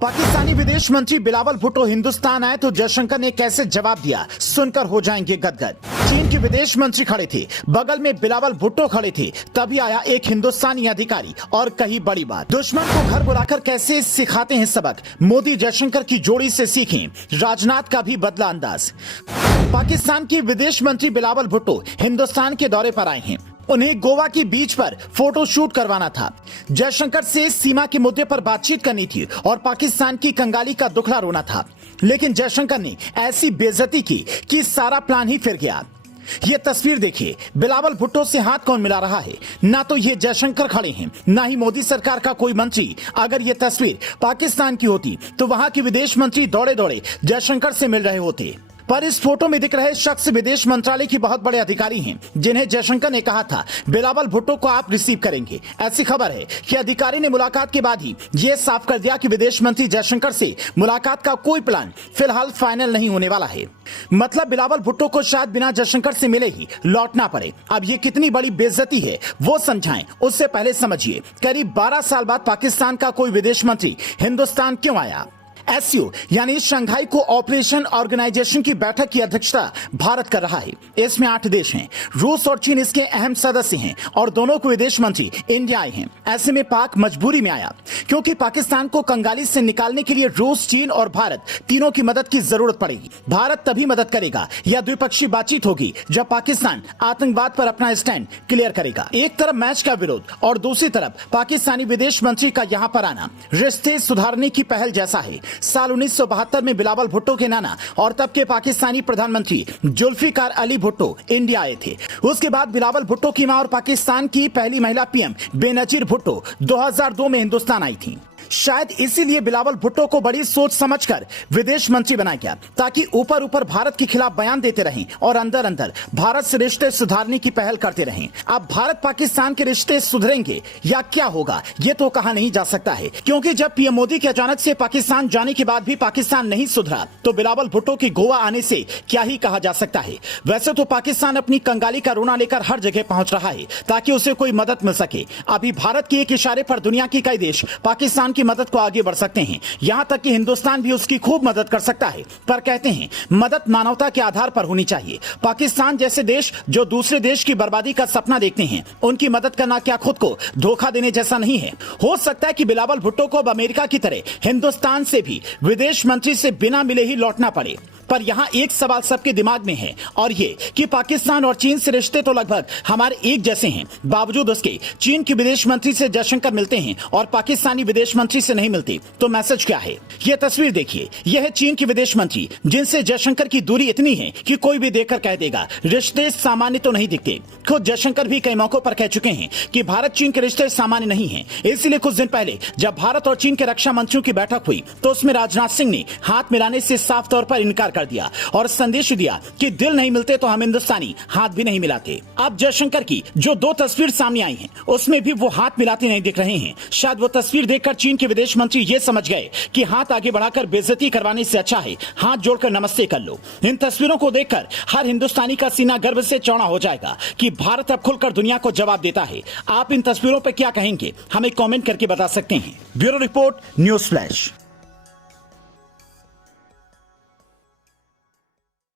पाकिस्तानी विदेश मंत्री बिलावल भुट्टो हिंदुस्तान आए तो जयशंकर ने कैसे जवाब दिया, सुनकर हो जाएंगे गदगद। चीन के विदेश मंत्री खड़े थे, बगल में बिलावल भुट्टो खड़े थे, तभी आया एक हिंदुस्तानी अधिकारी और कही बड़ी बात। दुश्मन को घर बुलाकर कैसे सिखाते हैं सबक, मोदी जयशंकर की जोड़ी से सीखें, राजनाथ का भी बदला अंदाज। पाकिस्तान के विदेश मंत्री बिलावल भुट्टो हिंदुस्तान के दौरे पर आए हैं। उन्हें गोवा की बीच पर फोटो शूट करवाना था। जयशंकर से सीमा के मुद्दे पर बातचीत करनी थी और पाकिस्तान की कंगाली का दुखड़ा रोना था, लेकिन जयशंकर ने ऐसी बेइज्जती की कि सारा प्लान ही फिर गया। ये तस्वीर देखिए, बिलावल भुट्टो से हाथ कौन मिला रहा है? ना तो ये जयशंकर खड़े हैं, ना ही मोदी सरकार का कोई मंत्री। अगर ये तस्वीर पाकिस्तान की होती तो वहां के विदेश मंत्री दौड़े दौड़े जयशंकर से मिल रहे होते, पर इस फोटो में दिख रहे शख्स विदेश मंत्रालय के बहुत बड़े अधिकारी हैं, जिन्हें जयशंकर ने कहा था बिलावल भुट्टो को आप रिसीव करेंगे। ऐसी खबर है कि अधिकारी ने मुलाकात के बाद ही ये साफ कर दिया कि विदेश मंत्री जयशंकर से मुलाकात का कोई प्लान फिलहाल फाइनल नहीं होने वाला है। मतलब बिलावल भुट्टो को शायद बिना जयशंकर से मिले ही लौटना पड़े। अब ये कितनी बड़ी बेइज्जती है वो समझाएं, उससे पहले समझिए करीब 12 साल बाद पाकिस्तान का कोई विदेश मंत्री हिंदुस्तान क्यों आया। एससीओ यानी शंघाई कोऑपरेशन ऑर्गेनाइजेशन की बैठक की अध्यक्षता भारत कर रहा है। इसमें 8 देश हैं, रूस और चीन इसके अहम सदस्य हैं और दोनों को विदेश मंत्री इंडिया आए हैं। ऐसे में पाक मजबूरी में आया, क्योंकि पाकिस्तान को कंगाली से निकालने के लिए रूस, चीन और भारत तीनों की मदद की जरूरत पड़ेगी। भारत तभी मदद करेगा या द्विपक्षीय बातचीत होगी जब पाकिस्तान आतंकवाद पर अपना स्टैंड क्लियर करेगा। एक तरफ मैच का विरोध और दूसरी तरफ पाकिस्तानी विदेश मंत्री का यहाँ पर आना रिश्ते सुधारने की पहल जैसा है। साल 1972 में बिलावल भुट्टो के नाना और तब के पाकिस्तानी प्रधानमंत्री जुल्फिकार अली भुट्टो इंडिया आए थे। उसके बाद बिलावल भुट्टो की मां और पाकिस्तान की पहली महिला पीएम बेनजीर भुट्टो 2002 में हिंदुस्तान आई थी। शायद इसीलिए बिलावल भुट्टो को बड़ी सोच समझकर विदेश मंत्री बनाया गया, ताकि ऊपर ऊपर भारत के खिलाफ बयान देते रहें और अंदर अंदर भारत से रिश्ते सुधारने की पहल करते रहें। अब भारत पाकिस्तान के रिश्ते सुधरेंगे या क्या होगा ये तो कहा नहीं जा सकता है, क्योंकि जब पीएम मोदी के अचानक से पाकिस्तान जाने के बाद भी पाकिस्तान नहीं सुधरा तो बिलावल भुट्टो के गोवा आने से क्या ही कहा जा सकता है। वैसे तो पाकिस्तान अपनी कंगाली का रोना लेकर हर जगह पहुंच रहा है ताकि उसे कोई मदद मिल सके। अभी भारत के एक इशारे पर दुनिया के कई देश पाकिस्तान की मदद को आगे बढ़ सकते हैं, यहां तक कि हिंदुस्तान भी उसकी खूब मदद कर सकता है। पर कहते हैं मदद मानवता के आधार पर होनी चाहिए। पाकिस्तान जैसे देश जो दूसरे देश की बर्बादी का सपना देखते हैं, उनकी मदद करना क्या खुद को धोखा देने जैसा नहीं है? हो सकता है कि बिलावल भुट्टो को अब अमेरिका की तरह हिंदुस्तान से भी विदेश मंत्री से बिना मिले ही लौटना पड़े। पर यहाँ एक सवाल सबके दिमाग में है, और ये कि पाकिस्तान और चीन से रिश्ते तो लगभग हमारे एक जैसे हैं, बावजूद उसके चीन के विदेश मंत्री से जयशंकर मिलते हैं और पाकिस्तानी विदेश मंत्री से नहीं मिलते। तो मैसेज क्या है? यह तस्वीर देखिए, यह है चीन के विदेश मंत्री जिनसे जयशंकर की दूरी इतनी है कि कोई भी देखकर कह देगा रिश्ते सामान्य तो नहीं दिखते। खुद जयशंकर भी कई मौकों पर कह चुके हैं कि भारत चीन के रिश्ते सामान्य नहीं है। इसलिए कुछ दिन पहले जब भारत और चीन के रक्षा मंत्रियों की बैठक हुई तो उसमें राजनाथ सिंह ने हाथ मिलाने से साफ तौर पर इनकार कर दिया और संदेश दिया कि दिल नहीं मिलते तो हम हिंदुस्तानी हाथ भी नहीं मिलाते। अब जयशंकर की जो 2 तस्वीर सामने आई हैं, उसमें भी वो हाथ मिलाते नहीं दिख रहे हैं। शायद वो तस्वीर देखकर चीन के विदेश मंत्री ये समझ गए कि हाथ आगे बढ़ाकर बेइज्जती करवाने से अच्छा है हाथ जोड़कर नमस्ते कर लो। इन तस्वीरों को देखकर हर हिंदुस्तानी का सीना गर्व से चौड़ा हो जाएगा कि भारत अब खुलकर दुनिया को जवाब देता है। आप इन तस्वीरों पर क्या कहेंगे, हमें कमेंट करके बता सकते हैं। Bureau report, news flash.